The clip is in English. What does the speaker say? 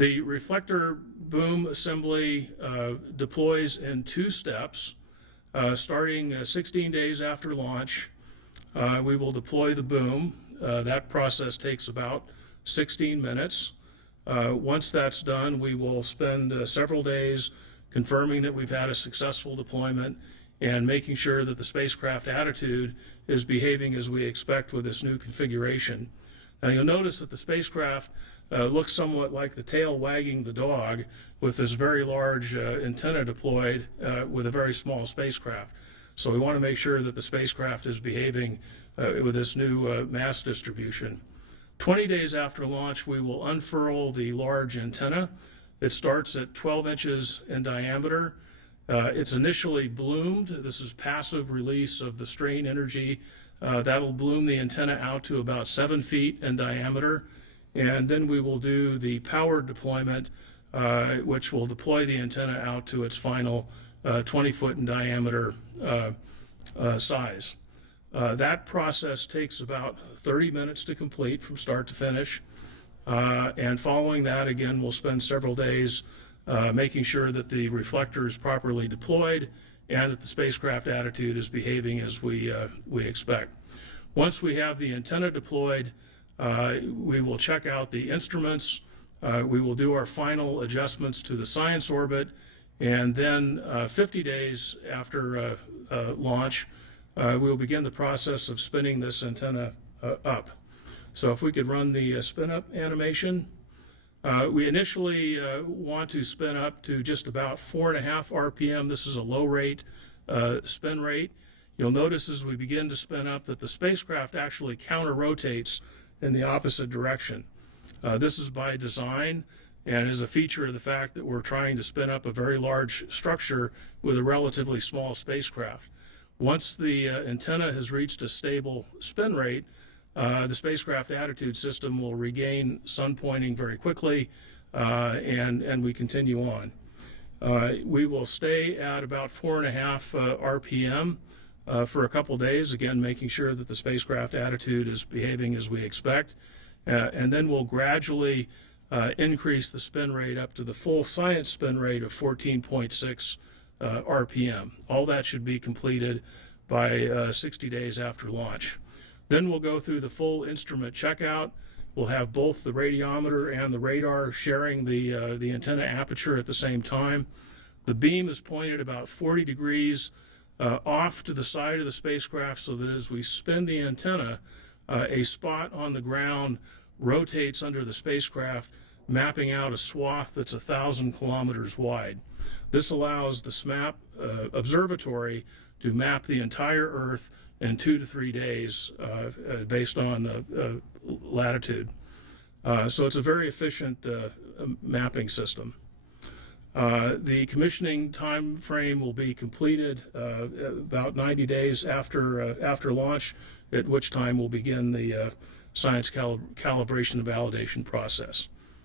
The reflector boom assembly deploys in 2 steps. Starting 16 days after launch, we will deploy the boom. That process takes about 16 minutes. Once that's done, we will spend several days confirming that we've had a successful deployment and making sure that the spacecraft attitude is behaving as we expect with this new configuration. Now you'll notice that the spacecraft looks somewhat like the tail wagging the dog with this very large antenna deployed with a very small spacecraft. So we want to make sure that the spacecraft is behaving with this new mass distribution. 20 days after launch, we will unfurl the large antenna. It starts at 12 inches in diameter. It's initially bloomed. This is passive release of the strain energy. That'll bloom the antenna out to about 7 feet in diameter. And then we will do the powered deployment, which will deploy the antenna out to its final 20 foot in diameter size. That process takes about 30 minutes to complete from start to finish. And following that, again, we'll spend several days making sure that the reflector is properly deployed and that the spacecraft attitude is behaving as we expect. Once we have the antenna deployed, we will check out the instruments. We will do our final adjustments to the science orbit, and then 50 days after launch, we will begin the process of spinning this antenna up. So if we could run the spin up animation. We initially want to spin up to just about 4.5 RPM. This is a low rate spin rate. You'll notice as we begin to spin up that the spacecraft actually counter-rotates in the opposite direction. This is by design and is a feature of the fact that we're trying to spin up a very large structure with a relatively small spacecraft. Once the antenna has reached a stable spin rate, the spacecraft attitude system will regain sun pointing very quickly, and we continue on. We will stay at about 4.5 RPM for a couple days, again making sure that the spacecraft attitude is behaving as we expect, and then we'll gradually increase the spin rate up to the full science spin rate of 14.6 RPM. All that should be completed by 60 days after launch. Then we'll go through the full instrument checkout. We'll have both the radiometer and the radar sharing the antenna aperture at the same time. The beam is pointed about 40 degrees off to the side of the spacecraft so that as we spin the antenna, a spot on the ground rotates under the spacecraft, mapping out a swath that's 1,000 kilometers wide. This allows the SMAP observatory to map the entire Earth in 2 to 3 days based on latitude. So it's a very efficient mapping system. The commissioning time frame will be completed about 90 days after launch, at which time we'll begin the science calibration and validation process.